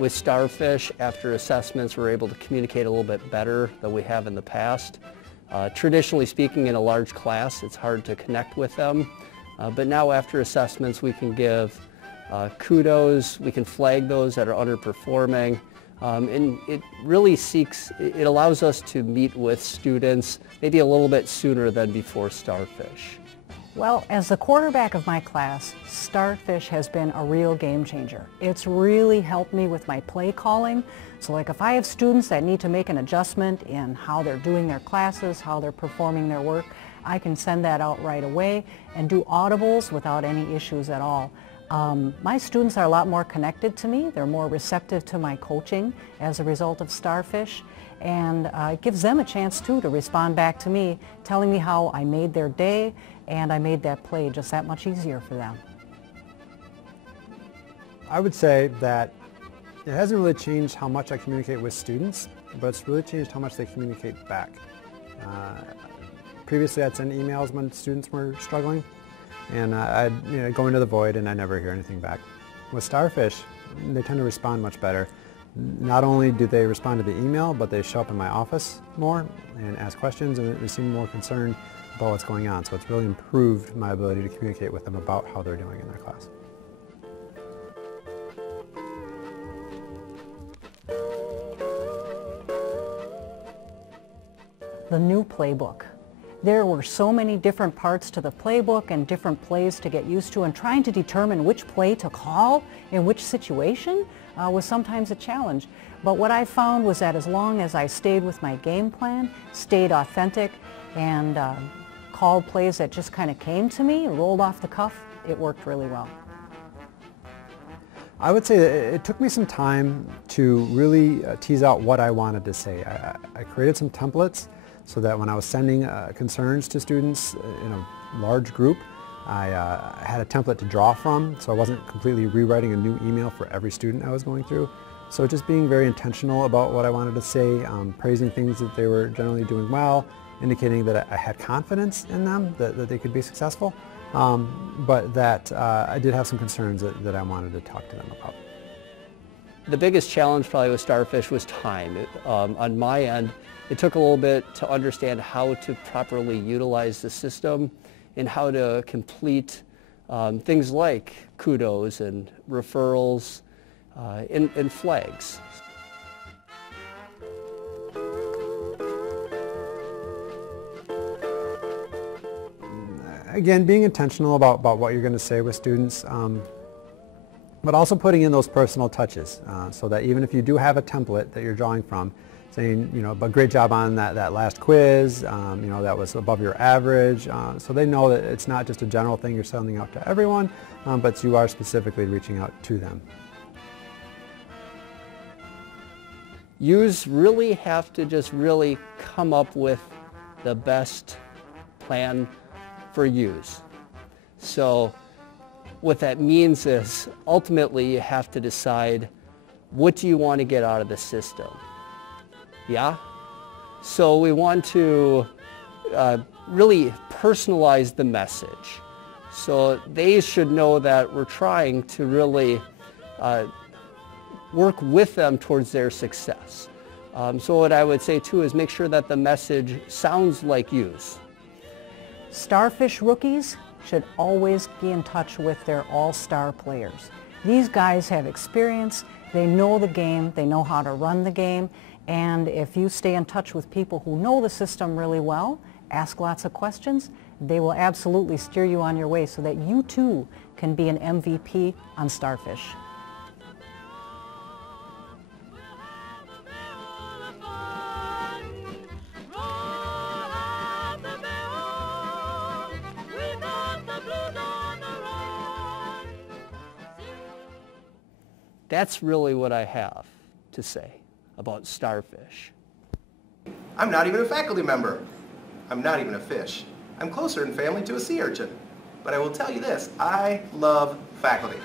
With Starfish, after assessments, we're able to communicate a little bit better than we have in the past. Traditionally speaking, in a large class, it's hard to connect with them. But now after assessments, we can give kudos, we can flag those that are underperforming, and it really it allows us to meet with students maybe a little bit sooner than before Starfish. Well, as the quarterback of my class, Starfish has been a real game changer. It's really helped me with my play calling. So like if I have students that need to make an adjustment in how they're doing their classes, how they're performing their work, I can send that out right away and do audibles without any issues at all. My students are a lot more connected to me. They're more receptive to my coaching as a result of Starfish. And it gives them a chance too to respond back to me, telling me how I made their day and I made that play just that much easier for them. I would say that it hasn't really changed how much I communicate with students, but it's really changed how much they communicate back. Previously I'd send emails when students were struggling, and I'd go into the void and I never hear anything back. With Starfish, they tend to respond much better. Not only do they respond to the email, but they show up in my office more and ask questions, and they seem more concerned about what's going on. So it's really improved my ability to communicate with them about how they're doing in their class. The new playbook. There were so many different parts to the playbook and different plays to get used to, and trying to determine which play to call in which situation was sometimes a challenge. But what I found was that as long as I stayed with my game plan, stayed authentic, and called plays that just kind of came to me, rolled off the cuff, it worked really well. I would say that it took me some time to really tease out what I wanted to say. I created some templates so that when I was sending concerns to students in a large group, I had a template to draw from, so I wasn't completely rewriting a new email for every student I was going through. So just being very intentional about what I wanted to say, praising things that they were generally doing well, indicating that I had confidence in them, that they could be successful, but that I did have some concerns that I wanted to talk to them about. The biggest challenge probably with Starfish was time. On my end, it took a little bit to understand how to properly utilize the system and how to complete things like kudos and referrals and flags. Again, being intentional about what you're going to say with students, but also putting in those personal touches so that even if you do have a template that you're drawing from, saying, but great job on that last quiz, that was above your average, so they know that it's not just a general thing you're sending out to everyone, but you are specifically reaching out to them. Yous really have to just really come up with the best plan for yous. So what that means is ultimately you have to decide, what do you want to get out of the system? Yeah? So we want to really personalize the message. So they should know that we're trying to really work with them towards their success. So what I would say too is make sure that the message sounds like yous. Starfish rookies should always be in touch with their all-star players. These guys have experience, they know the game, they know how to run the game, and if you stay in touch with people who know the system really well, ask lots of questions, they will absolutely steer you on your way so that you too can be an MVP on Starfish. That's really what I have to say about Starfish. I'm not even a faculty member. I'm not even a fish. I'm closer in family to a sea urchin. But I will tell you this, I love faculty.